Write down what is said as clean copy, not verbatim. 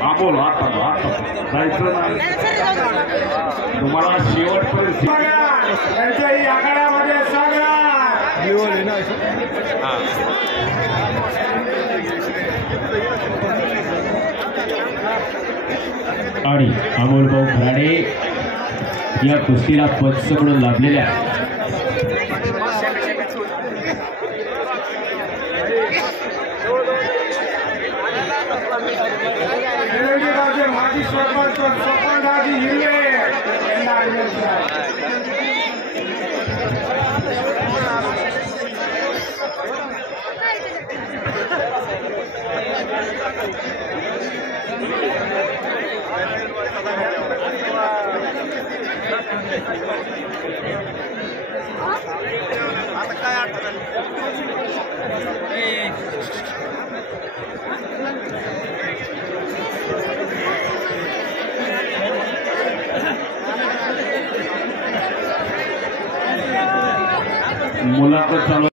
अमोल आता जायचं नाही तुम्हाला शेवटपर्यंत त्यांच्याही आखाड्यामध्ये सांगा आणि अमोल भाऊ खराडे या कुस्तीला पंच म्हणून लाभलेल्या माजी सरपंच स्वपनराजी हिरवे आता काय मुलाखत चालू